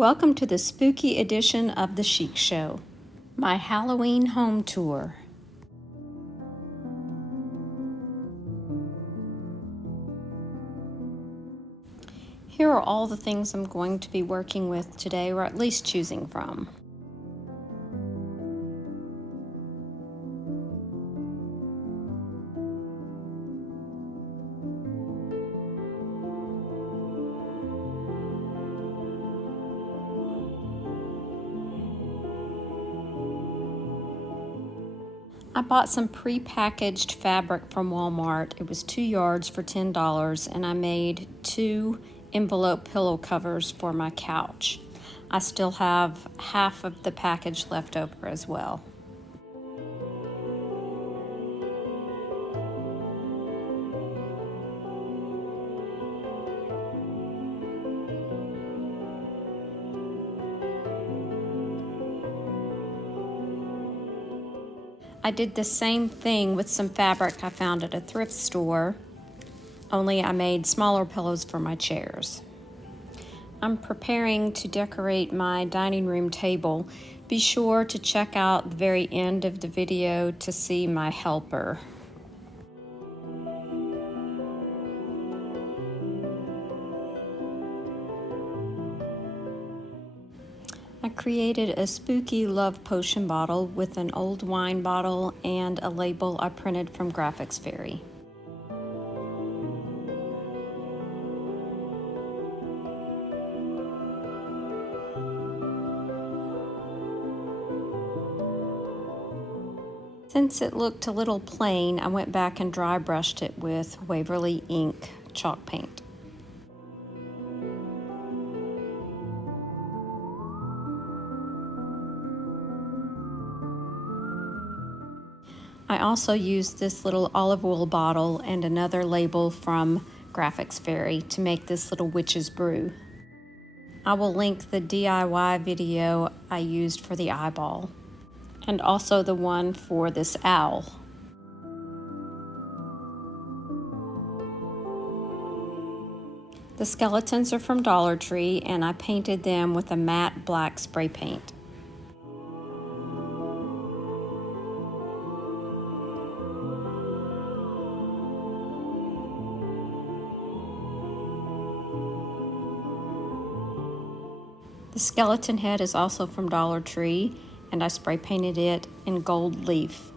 Welcome to the spooky edition of The Chic Show, my Halloween home tour. Here are all the things I'm going to be working with today, or at least choosing from. I bought some pre-packaged fabric from Walmart. It was 2 yards for $10, and I made 2 envelope pillow covers for my couch. I still have half of the package left over as well. I did the same thing with some fabric I found at a thrift store, only I made smaller pillows for my chairs. I'm preparing to decorate my dining room table. Be sure to check out the very end of the video to see my helper. I created a spooky love potion bottle with an old wine bottle and a label I printed from Graphics Fairy. Since it looked a little plain, I went back and dry brushed it with Waverly ink chalk paint. I also used this little olive oil bottle and another label from Graphics Fairy to make this little witch's brew. I will link the DIY video I used for the eyeball, and also the one for this owl. The skeletons are from Dollar Tree, and I painted them with a matte black spray paint. The skeleton head is also from Dollar Tree, and I spray painted it in gold leaf.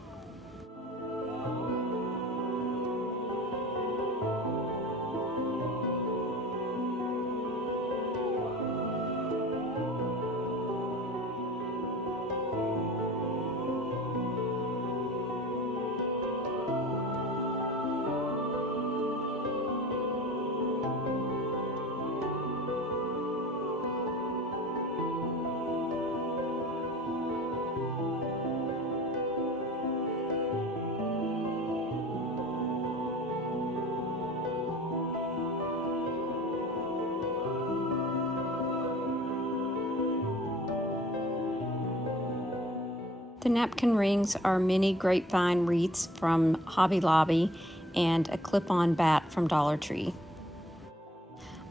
The napkin rings are mini grapevine wreaths from Hobby Lobby and a clip-on bat from Dollar Tree.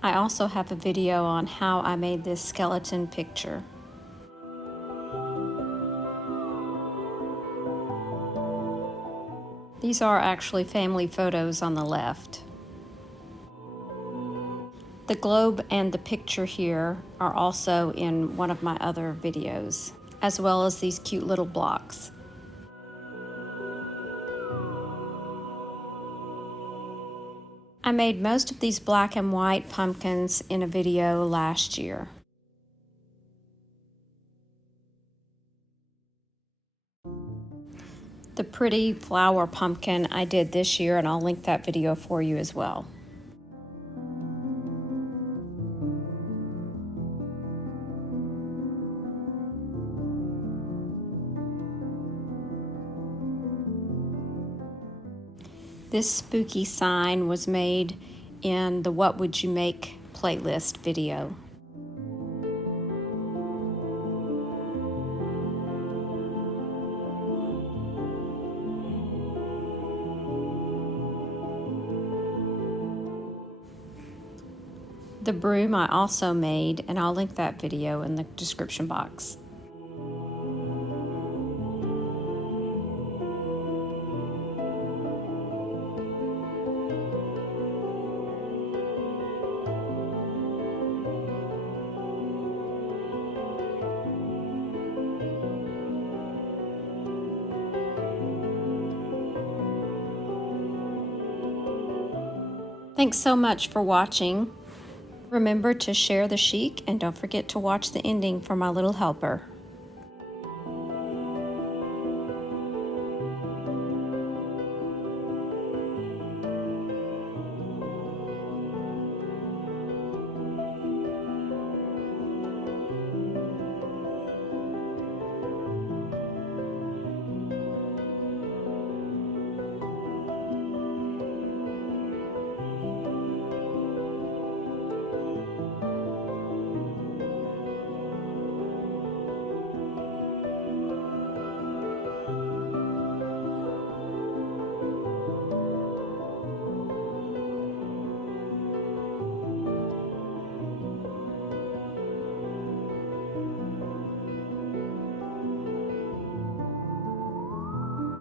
I also have a video on how I made this skeleton picture. These are actually family photos on the left. The globe and the picture here are also in one of my other videos, as well as these cute little blocks. I made most of these black and white pumpkins in a video last year. The pretty flower pumpkin I did this year, and I'll link that video for you as well. This spooky sign was made in the What Would You Make playlist video. The broom I also made, and I'll link that video in the description box. Thanks so much for watching. Remember to share the chic and don't forget to watch the ending for my little helper.